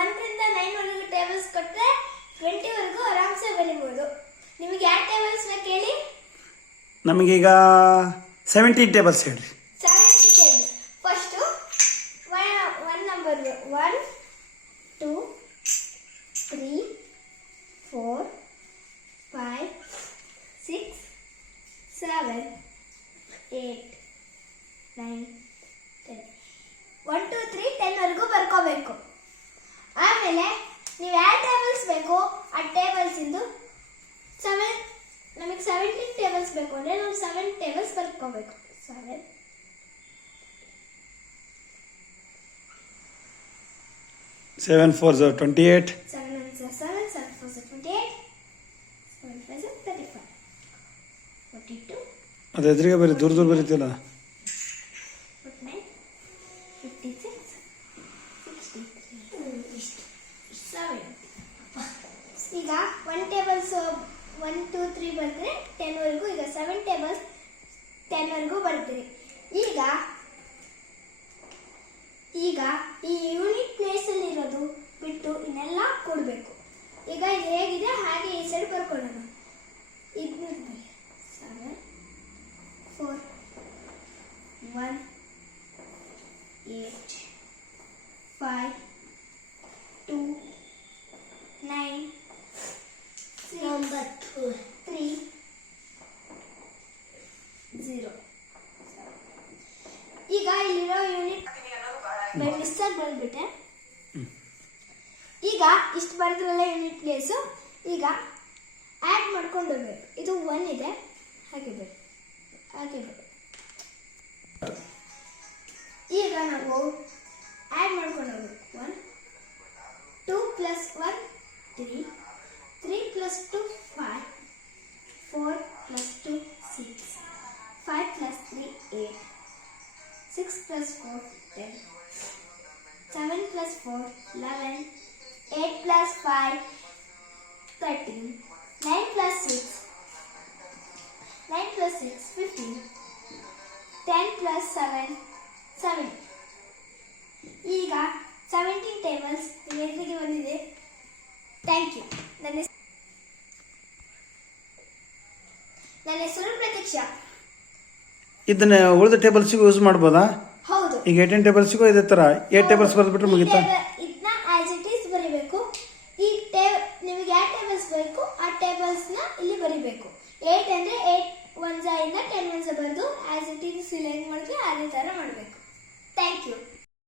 1ರಿಂದ 9 ವರೆಗೂ ಟೇಬಲ್ಸ್ ಕೊಟ್ಟರೆ 20 ವರೆಗೂ ಆರಾಮ್ಸೆ ಬರೀಬಹುದು. ನಿಮಗೆ ಯಾವ ಟೇಬಲ್ಸ್ ಬೇಕು ಹೇಳಿ? ನಮಗೀಗ 17 ಟೇಬಲ್ಸ್ ಹೇಳಿ. 17 ಟೇಬಲ್ಸ್. ಫಸ್ಟ್ ಒನ್ ನಂಬರ್ 1 2 3 4 5 6 7 8 9 10 1 2 3 10 ವರೆಗೂ ಬರ್ಕೋಬೇಕು. ಆಮೇಲೆ ನೀವು ಯಾವ ಟೇಬಲ್ಸ್ ಬೇಕು ಆ ಟೇಬಲ್ಸ್ ಇಂದು ನಮಗೆ 17 ಟೇಬಲ್ಸ್ ಬೇಕು ಅಂದರೆ ನಾವು 7 ಟೇಬಲ್ಸ್ ಬರ್ಕೋಬೇಕು. 7 7 4 28 7 1 7 7 4 28 7 5 35 42 ಅದು ಎದುರಿಗೆ ಬರೀ ದೂರ ಬರೀತಿಲ್ಲ. 49 56 63 7. ಈಗ 1 ಟೇಬಲ್ಸ್ 1 2 3 ಬಂದರೆ 10 ವರೆಗೂ. ಈಗ 7 ಟೇಬಲ್ಸ್ 10 ವರೆಗೂ ಬರ್ತೀರಿ. ಈಗ ಈ ಯೂನಿಟ್ ಪ್ಲೇಸಲ್ಲಿ ಇರೋದು ಬಿಟ್ಟು ಇನ್ನೆಲ್ಲ ಕೊಡಬೇಕು. ಈಗ ಇದು ಹೇಗಿದೆ ಹಾಗೆ ಈ ಸೈಡ್ ಬರ್ಕೊಳ್ಳೋಣ. ಇದು 7 4 1 8 5 2 9 6 3 0. ಈಗ ಇಲ್ಲಿರೋ ಯೂನಿಟ್ ಮಿಸ್ಟೇಕ್ ಬಂದ್ಬಿಟ್ಟೆ. ಈಗ ಇಷ್ಟು ಬರೆದ್ರಲ್ಲ ಯೂನಿಟ್ ಪ್ಲೇಸು. ಈಗ ಆ್ಯಡ್ ಮಾಡ್ಕೊಂಡು ಹೋಗ್ಬೇಕು. ಇದು 1 ಇದೆ ಹಾಕಿಬೇಕು. ಈಗ ನಾವು ಆ್ಯಡ್ ಮಾಡ್ಕೊಂಡು ಹೋಗ್ಬೇಕು. 1 2 + 1 3 3 + 2 5 4 + 2 6 5 + 3 8 6 + 4 10 7 + 4 11 8 + 5 13 9 + 6 15 10 + 7 7. ಈಗ 17 ಟೇಬಲ್ಸ್ ಎದುರಿಗೆ ಬಂದಿದೆ. Thank you. ನನ್ನ ಹೆಸರು ಪ್ರತೀಕ್ಷಾ. ಇದನ್ನ ಉಳಿದ ಟೇಬಲ್ಸಿಗೂ ಯೂಸ್ ಮಾಡ್ಬೋದಾ? ಹೌದು. ಈಗ 18 ಟೇಬಲ್ಸಿಗೂ ಇದೇ ಥರ 8 ಟೇಬಲ್ಸ್ ಬರೆದ್ಬಿಟ್ರೆ ಮುಗಿತಾ? ಇದನ್ನ ಆಸ್ ಇಟ್ ಈಸ್ ಬರೀಬೇಕು. ಈ ನಿಮಗೆ ಯಾವ ಟೇಬಲ್ಸ್ ಬೇಕು ಆ ಟೇಬಲ್ಸ್ನ ಇಲ್ಲಿ ಬರೀಬೇಕು. 8 ಅಂದರೆ 8 1 ಇಂದ 10 1 ಬರೆದು ಆಸ್ ಇಟ್ ಈಸ್ ಸಿಲೆಕ್ಟ್ ಮಾಡಿದ್ರೆ ಅದೇ ಥರ ಮಾಡಬೇಕು.